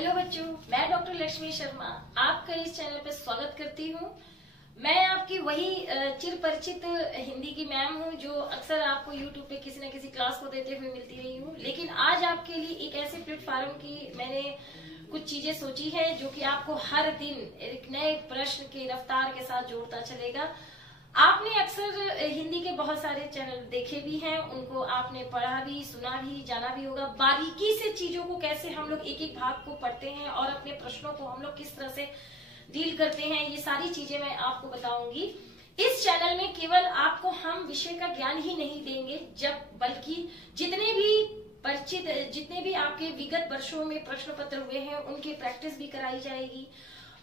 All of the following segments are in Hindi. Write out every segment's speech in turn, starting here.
हेलो बच्चों, मैं डॉक्टर लक्ष्मी शर्मा आपका इस चैनल पर स्वागत करती हूँ। मैं आपकी वही चिर परिचित हिंदी की मैम हूँ जो अक्सर आपको यूट्यूब पे किसी न किसी क्लास को देते हुए मिलती रही हूँ। लेकिन आज आपके लिए एक ऐसे प्लेटफॉर्म की मैंने कुछ चीजें सोची है जो कि आपको हर दिन एक नए प्रश्न की रफ्तार के साथ जोड़ता चलेगा। आपने अक्सर हिंदी के बहुत सारे चैनल देखे भी हैं, उनको आपने पढ़ा भी, सुना भी, जाना भी होगा। बारीकी से चीजों को कैसे हम लोग एक एक भाग को पढ़ते हैं और अपने प्रश्नों को हम लोग किस तरह से डील करते हैं, ये सारी चीजें मैं आपको बताऊंगी। इस चैनल में केवल आपको हम विषय का ज्ञान ही नहीं देंगे, बल्कि जितने भी आपके विगत वर्षों में प्रश्न पत्र हुए हैं उनकी प्रैक्टिस भी कराई जाएगी।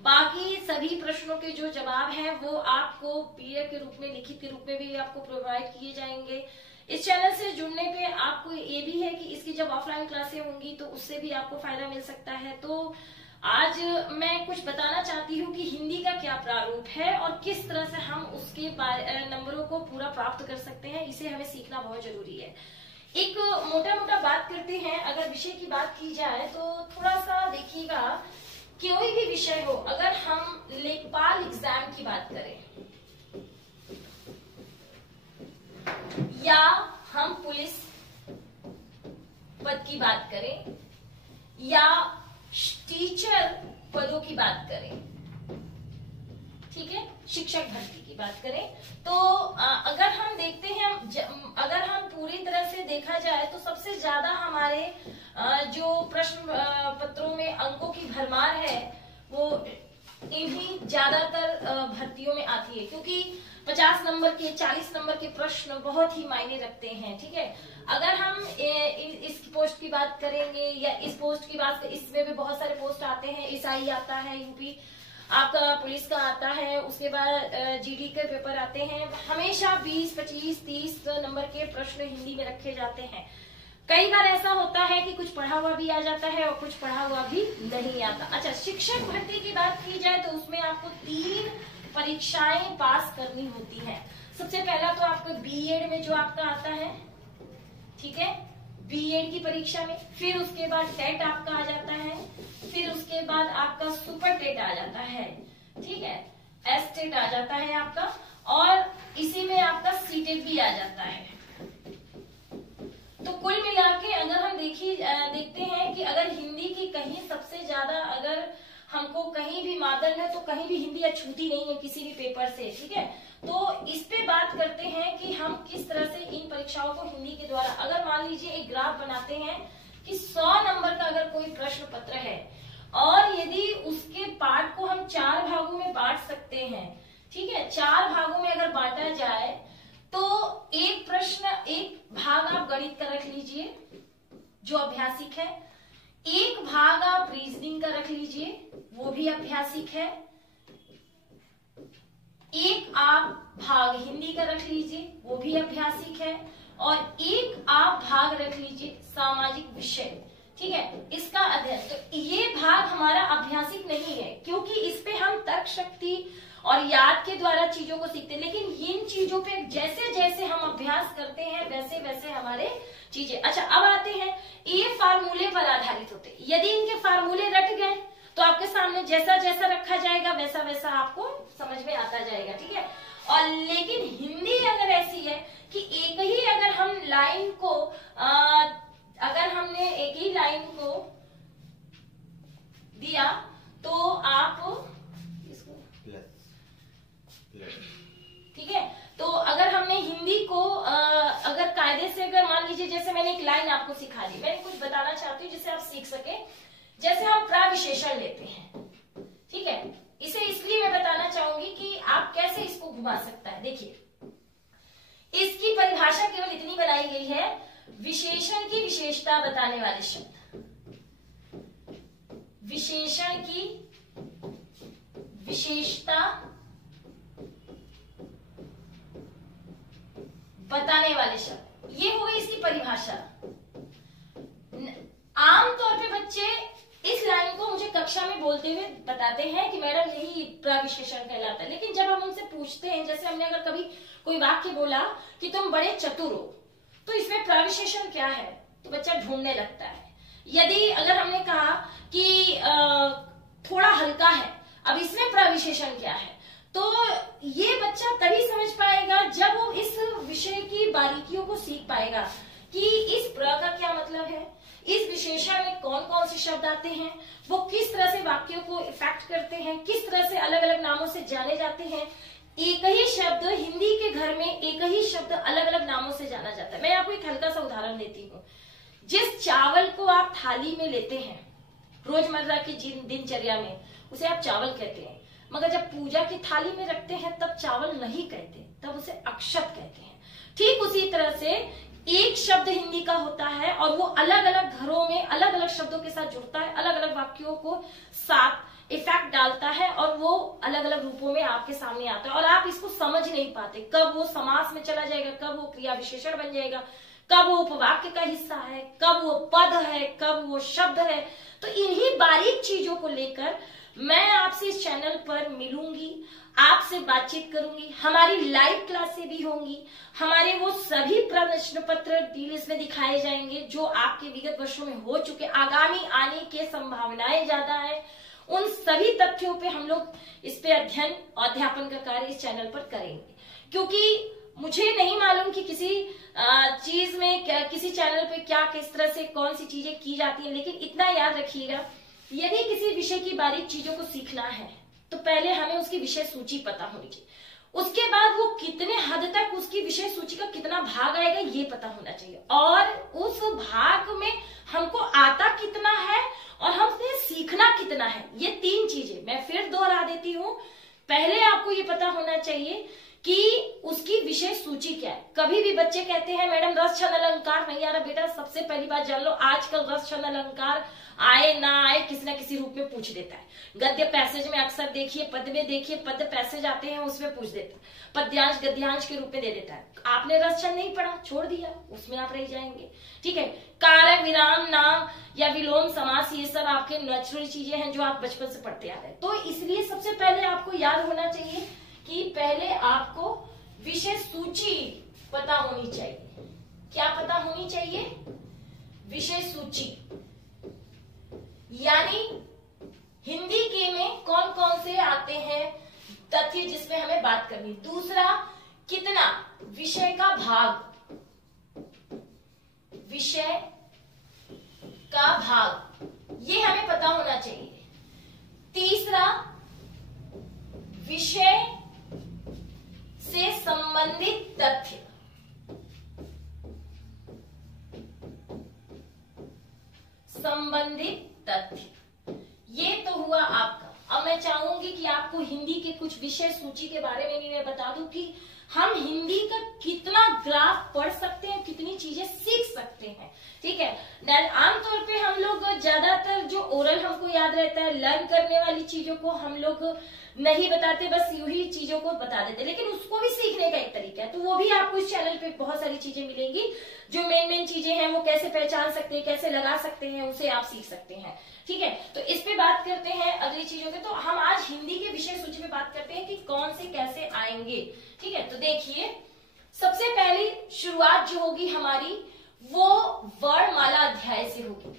बाकी सभी प्रश्नों के जो जवाब हैं वो आपको पीडीएफ के रूप में, लिखित के रूप में भी आपको प्रोवाइड किए जाएंगे। इस चैनल से जुड़ने पे आपको ये भी है कि इसकी जब ऑफलाइन क्लासें होंगी तो उससे भी आपको फायदा मिल सकता है। तो आज मैं कुछ बताना चाहती हूँ कि हिंदी का क्या प्रारूप है और किस तरह से हम उसके नंबरों को पूरा प्राप्त कर सकते हैं। इसे हमें सीखना बहुत जरूरी है। एक मोटा बात करते हैं। अगर विषय की बात की जाए तो थोड़ा सा देखिएगा, कोई भी विषय हो, अगर हम लेखपाल एग्जाम की बात करें या हम पुलिस पद की बात करें या टीचर पदों की बात करें, ठीक है, शिक्षक भर्ती की बात करें, तो अगर हम देखते हैं, अगर हम पूरी तरह से देखा जाए तो सबसे ज्यादा हमारे जो प्रश्न पत्रों में अंकों की भरमार है वो इन्हीं ज्यादातर भर्तियों में आती है, क्योंकि 50 नंबर के, 40 नंबर के प्रश्न बहुत ही मायने रखते हैं। ठीक है, अगर हम इस पोस्ट की बात करेंगे या इस पोस्ट की बात, इसमें भी बहुत सारे पोस्ट आते हैं। एसआई आता है, यूपी आपका पुलिस का आता है, उसके बाद जीडी के पेपर आते हैं। हमेशा 20, 25, 30 नंबर के प्रश्न हिंदी में रखे जाते हैं। कई बार ऐसा होता है कि कुछ पढ़ा हुआ भी आ जाता है और कुछ पढ़ा हुआ भी नहीं आता। अच्छा, शिक्षक भर्ती की बात की जाए तो उसमें आपको 3 परीक्षाएं पास करनी होती है। सबसे पहला तो आपको बीएड में जो आपका आता है, ठीक है, बीएड की परीक्षा में, फिर उसके बाद टेट आपका आ जाता है, फिर उसके बाद आपका सुपर टेट आ जाता है, ठीक है, एस टेट आ जाता है आपका, और इसी में आपका सीटेट भी आ जाता है। तो कुल मिला के अगर हम देखते हैं कि अगर हिंदी की कहीं सबसे ज्यादा, अगर हमको कहीं भी मादल है तो कहीं भी हिंदी अछूती नहीं है किसी भी पेपर से, ठीक है। तो इस पे बात करते हैं कि हम किस तरह से इन परीक्षाओं को हिंदी के द्वारा, अगर मान लीजिए एक ग्राफ बनाते हैं कि 100 नंबर का अगर कोई प्रश्न पत्र है और यदि उसके पार्ट को हम 4 भागों में बांट सकते हैं, ठीक है, 4 भागों में अगर बांटा जाए तो एक प्रश्न, एक भाग आप गणित का रख लीजिए जो अभ्यासिक है, एक भाग आप रीजनिंग का रख लीजिए वो भी अभ्यासिक है, एक आप भाग हिंदी का रख लीजिए वो भी अभ्यासिक है, और एक आप भाग रख लीजिए सामाजिक विषय, ठीक है, इसका अध्ययन। तो ये भाग हमारा अभ्यासिक नहीं है क्योंकि इस पे हम तर्क शक्ति और याद के द्वारा चीजों को सीखते हैं। लेकिन इन चीजों पे जैसे जैसे हम अभ्यास करते हैं वैसे वैसे हमारे चीजें। अच्छा, अब आते हैं, ये फार्मूले पर आधारित होते हैं। यदि इनके फार्मूले रट गए तो आपके सामने जैसा जैसा रखा जाएगा वैसा वैसा आपको समझ में आता जाएगा, ठीक है। और लेकिन हिंदी अगर ऐसी है कि एक ही, अगर हम लाइन को अगर हमने एक ही लाइन को दिया तो आप ठीक है, तो अगर हमने हिंदी को अगर कायदे से, अगर मान लीजिए जैसे मैंने एक लाइन आपको सिखा दी, मैंने कुछ बताना चाहती हूँ जिससे आप सीख सके। जैसे हम प्रविशेषण लेते हैं, ठीक है, इसे इसलिए मैं बताना चाहूंगी कि आप कैसे इसको घुमा सकता है। देखिए, इसकी परिभाषा केवल इतनी बनाई गई है, विशेषण की विशेषता बताने वाले शब्द, विशेषण की विशेषता बताने वाले शब्द, ये हो गई इसकी परिभाषा। आमतौर पे बच्चे इस लाइन को मुझे कक्षा में बोलते हुए बताते हैं कि मैडम यही प्रविशेषण कहलाता है। लेकिन जब हम उनसे पूछते हैं, जैसे हमने अगर कभी कोई वाक्य बोला कि तुम बड़े चतुर हो, तो इसमें प्रविशेषण क्या है, तो बच्चा ढूंढने लगता है। यदि अगर हमने कहा कि थोड़ा हल्का है, अब इसमें प्रविशेषण क्या है, तो ये बच्चा तभी समझ पाएगा जब वो इस विषय की बारीकियों को सीख पाएगा कि इस प्र का क्या मतलब है, इस विशेषण में कौन कौन से शब्द आते हैं, वो किस तरह से वाक्यों को इफेक्ट करते हैं, किस तरह से अलग अलग नामों से जाने जाते हैं। एक ही शब्द हिंदी के घर में एक ही शब्द अलग अलग नामों से जाना जाता है। मैं आपको एक हल्का सा उदाहरण देती हूँ। जिस चावल को आप थाली में लेते हैं रोजमर्रा की दिनचर्या में, उसे आप चावल कहते हैं, मगर जब पूजा की थाली में रखते हैं तब चावल नहीं कहते, तब उसे अक्षत कहते हैं। ठीक उसी तरह से एक शब्द हिंदी का होता है और वो अलग अलग घरों में अलग अलग शब्दों के साथ जुड़ता है, अलग अलग वाक्यों को साथ इफेक्ट डालता है और वो अलग अलग रूपों में आपके सामने आता है और आप इसको समझ नहीं पाते, कब वो समास में चला जाएगा, कब वो क्रिया विशेषण बन जाएगा, कब वो उपवाक्य का हिस्सा है, कब वो पद है, कब वो शब्द है। तो इन्हीं बारीक चीजों को लेकर मैं आपसे इस चैनल पर मिलूंगी, आपसे बातचीत करूंगी, हमारी लाइव क्लासें भी होंगी, हमारे वो सभी प्रश्न पत्र टीवीज में दिखाए जाएंगे जो आपके विगत वर्षों में हो चुके, आगामी आने के संभावनाएं ज्यादा है। उन सभी तथ्यों पे हम लोग इस पे अध्ययन और अध्यापन का कार्य इस चैनल पर करेंगे, क्योंकि मुझे नहीं मालूम कि किसी चीज में किसी चैनल पे क्या किस तरह से कौन सी चीजें की जाती है, लेकिन इतना याद रखिएगा, यदि किसी विषय की बारीक चीजों को सीखना है तो पहले हमें उसकी विषय सूची पता होनी चाहिए, उसके बाद वो कितने हद तक उसकी विषय सूची का कितना भाग आएगा ये पता होना चाहिए, और उस भाग में हमको आता कितना है और हमसे सीखना कितना है। ये तीन चीजें मैं फिर दोहरा देती हूँ। पहले आपको ये पता होना चाहिए कि उसकी विषय सूची क्या है। कभी भी बच्चे कहते हैं मैडम रस छंद अलंकार नहीं आ रहा, बेटा सबसे पहली बात जान लो, आजकल रस छंद अलंकार आए ना आए किसी ना किसी रूप में पूछ देता है। गद्य पैसेज में अक्सर देखिए, पद में देखिए, पद पैसेज आते हैं उसमें पूछ देता है, पद्यांश गद्यांश के रूप में दे देता है। आपने रस छंद नहीं पढ़ा, छोड़ दिया, उसमें आप रह जाएंगे। ठीक है, कारक विराम नाम या विलोम समास ये सब आपके नेचुरल चीजें हैं जो आप बचपन से पढ़ते आ रहे हैं। तो इसलिए सबसे पहले आपको याद होना चाहिए कि पहले आपको विषय सूची पता होनी चाहिए। क्या पता होनी चाहिए? विषय सूची, यानी हिंदी के में कौन कौन से आते हैं तथ्य जिसमें हमें बात करनी। दूसरा, कितना विषय का भाग, विषय का भाग ये हमें पता होना चाहिए। तीसरा, विषय से संबंधित तथ्य, संबंधित तथ्य, ये तो हुआ आपका। अब मैं चाहूंगी कि आपको हिंदी के कुछ विषय सूची के बारे में भी मैं बता दूं कि हम हिंदी का कितना ग्राफ पढ़ सकते हैं, कितनी चीजें सीख सकते हैं। ठीक है, आमतौर पे हम लोग ज्यादातर जो ओरल हमको याद रहता है, लर्न करने वाली चीजों को हम लोग नहीं बताते, बस यूं ही चीजों को बता देते, लेकिन उसको भी सीखने का एक तरीका है। तो वो भी आपको इस चैनल पे बहुत सारी चीजें मिलेंगी, जो मेन चीजें हैं वो कैसे पहचान सकते हैं, कैसे लगा सकते हैं, उसे आप सीख सकते हैं। ठीक है, तो इस पे बात करते हैं अगली चीजों के। तो हम आज हिंदी के विषय सूची पे बात करते हैं कि कौन से कैसे आएंगे। ठीक है, तो देखिए सबसे पहली शुरुआत जो होगी हमारी वो वर्णमाला अध्याय से होगी।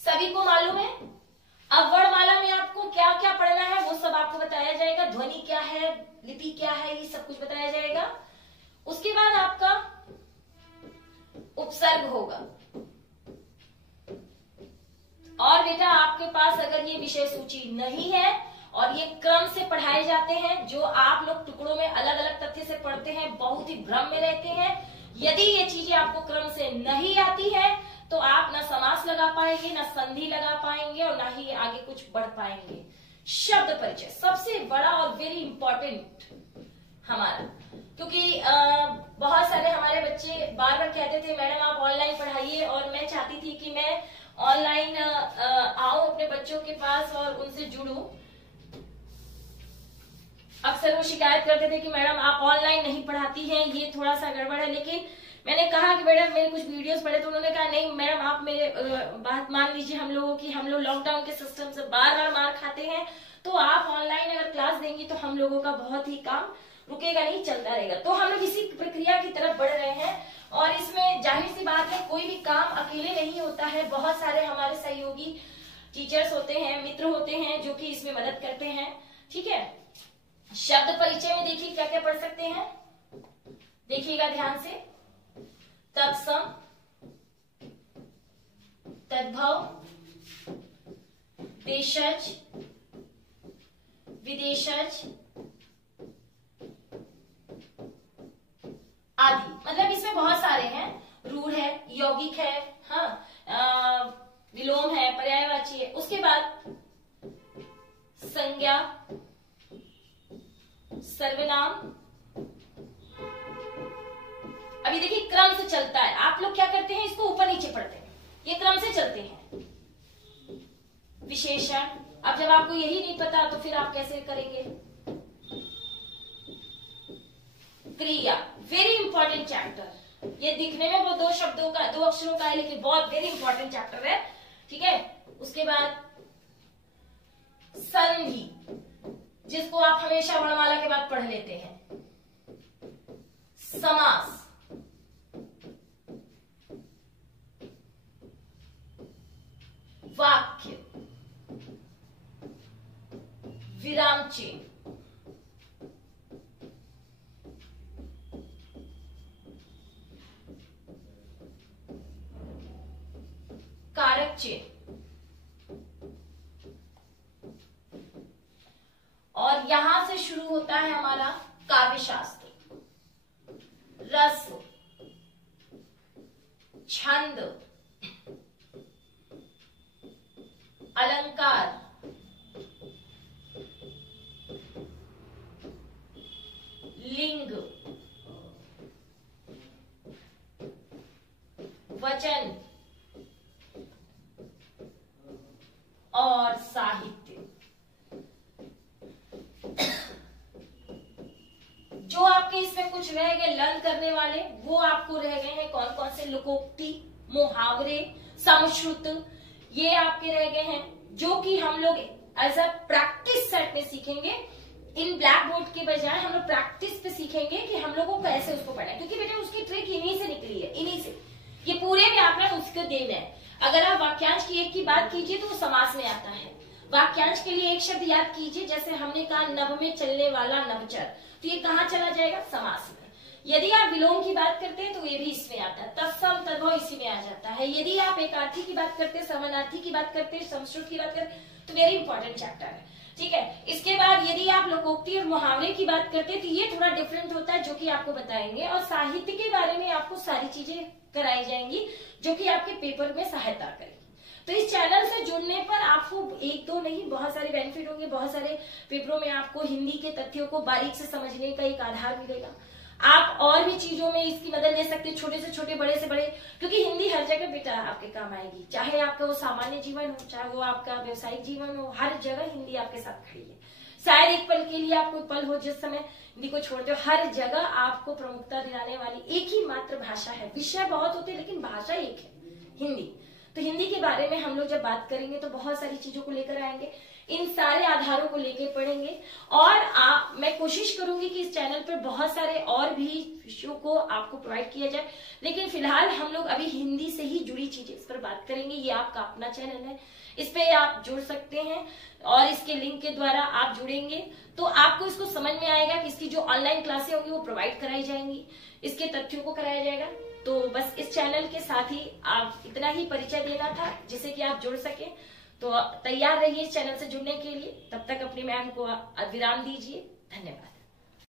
सभी को मालूम है, अब वर्णमाला में आपको क्या क्या पढ़ना है वो सब आपको बताया जाएगा। ध्वनि क्या है, लिपि क्या है, ये सब कुछ बताया जाएगा। उसके बाद आपका उपसर्ग होगा। और बेटा आपके पास अगर ये विषय सूची नहीं है और ये क्रम से पढ़ाए जाते हैं, जो आप लोग टुकड़ों में अलग अलग तथ्य से पढ़ते हैं, बहुत ही भ्रम में रहते हैं, यदि ये चीजें आपको क्रम से नहीं आती है तो आप ना समास लगा पाएंगे, ना संधि लगा पाएंगे और ना ही आगे कुछ बढ़ पाएंगे। शब्द परिचय सबसे बड़ा और वेरी इंपॉर्टेंट हमारा, क्योंकि बहुत सारे हमारे बच्चे बार बार कहते थे मैडम आप ऑनलाइन पढ़ाइए, और मैं चाहती थी कि मैं ऑनलाइन आऊं अपने बच्चों के पास और उनसे जुड़ूं। अक्सर वो शिकायत करते थे कि मैडम आप ऑनलाइन नहीं पढ़ाती हैं, ये थोड़ा सा गड़बड़ है। लेकिन मैंने कहा कि मैडम मेरे कुछ वीडियोस पढ़े तो उन्होंने कहा नहीं मैडम आप मेरे बात मान लीजिए, हम लोगों की हम लोग लॉकडाउन के सिस्टम से बार बार मार खाते हैं, तो आप ऑनलाइन अगर क्लास देंगी तो हम लोगों का बहुत ही काम रुकेगा नहीं, चलता रहेगा। तो हम लोग इसी प्रक्रिया की तरफ बढ़ रहे हैं और इसमें जाहिर सी बात है होता है, बहुत सारे हमारे सहयोगी टीचर्स होते हैं, मित्र होते हैं जो कि इसमें मदद करते हैं। ठीक है, शब्द परिचय में देखिए क्या क्या पढ़ सकते हैं, देखिएगा ध्यान से। तत्सम, तद्भव, देशज, विदेशज आदि। मतलब इसमें बहुत सारे हैं, रूढ़ है, यौगिक है, हाँ, विलोम है, पर्यायवाची है। उसके बाद संज्ञा, सर्वनाम। अभी देखिए क्रम से चलता है, आप लोग क्या करते हैं, इसको ऊपर नीचे पढ़ते हैं, ये क्रम से चलते हैं। विशेषण, अब जब आपको यही नहीं पता तो फिर आप कैसे करेंगे। क्रिया, वेरी इंपॉर्टेंट चैप्टर, ये दिखने में वो 2 शब्दों का, 2 अक्षरों का है, लेकिन बहुत वेरी इंपॉर्टेंट चैप्टर है। ठीक है, उसके बाद संधि, जिसको आप हमेशा वर्णमाला के बाद पढ़ लेते हैं। समास, वाक्य, विराम चिन्ह, कारक चिन्ह, और यहां से शुरू होता है हमारा काव्यशास्त्र, रस, छंद, अलंकार, लिंग, वचन और साहित्य। जो आपके इसमें कुछ रह गए लर्न करने वाले, वो आपको रह गए हैं कौन कौन से, लोकोक्ति, मुहावरे, समश्रुत, ये आपके रह गए हैं, जो कि हम लोग एज अ प्रैक्टिस सेट में सीखेंगे। इन ब्लैक बोर्ड के बजाय हम लोग प्रैक्टिस पे सीखेंगे कि हम लोग को कैसे उसको पढ़ना है, क्योंकि बेटे उसकी ट्रिक इन्हीं से निकली है, इन्हीं से। ये पूरे व्याकरण उसको देना है। अगर आप वाक्यांश की एक की बात कीजिए तो वो समास में आता है। वाक्यांश के लिए एक शब्द याद कीजिए, जैसे हमने कहा नभ में चलने वाला नभचर, तो ये कहाँ चला जाएगा, समास में। यदि आप विलोम की बात करते हैं तो ये भी इसमें आता है, तत्सम तद्भव इसी में आ जाता है। यदि आप एकार्थी की बात करते हैं, समानार्थी की बात करते हैं, समश्रुत की बात करते हैं, तो वेरी इंपॉर्टेंट चैप्टर है। ठीक है, इसके बाद यदि आप लोकोक्ति और मुहावरे की बात करते हैं तो ये थोड़ा डिफरेंट होता है, जो कि आपको बताएंगे। और साहित्य के बारे में आपको सारी चीजें कराई जाएंगी जो कि आपके पेपर में सहायता करेगी। तो इस चैनल से जुड़ने पर आपको 1-2 नहीं, बहुत सारे बेनिफिट होंगे। बहुत सारे पेपरों में आपको हिंदी के तथ्यों को बारीक से समझने का एक आधार मिलेगा। आप और भी चीजों में इसकी मदद ले सकते हैं, छोटे से छोटे, बड़े से बड़े, क्योंकि हिंदी हर जगह बेटा आपके काम आएगी। चाहे आपका वो सामान्य जीवन हो, चाहे वो आपका व्यवसायिक जीवन हो, हर जगह हिंदी आपके साथ खड़ी है। शायद एक पल के लिए आपको पल हो जिस समय हिंदी को छोड़ते हो, हर जगह आपको प्रमुखता दिलाने वाली एक ही मात्र भाषा है। विषय बहुत होते हैं लेकिन भाषा एक है, हिंदी। तो हिंदी के बारे में हम लोग जब बात करेंगे तो बहुत सारी चीजों को लेकर आएंगे, इन सारे आधारों को लेके पढ़ेंगे। और मैं कोशिश करूंगी कि इस चैनल पर बहुत सारे और भी विषयों को आपको प्रोवाइड किया जाए, लेकिन फिलहाल हम लोग अभी हिंदी से ही जुड़ी चीजें इस पर बात करेंगे। ये आपका अपना चैनल है, इस पे आप जुड़ सकते हैं और इसके लिंक के द्वारा आप जुड़ेंगे तो आपको इसको समझ में आएगा कि इसकी जो ऑनलाइन क्लासें होंगी वो प्रोवाइड कराई जाएंगी, इसके तथ्यों को कराया जाएगा। तो बस इस चैनल के साथ ही आप इतना ही परिचय देना था जिससे कि आप जुड़ सके। तो तैयार रहिए इस चैनल से जुड़ने के लिए। तब तक अपनी मैम को विराम दीजिए। धन्यवाद।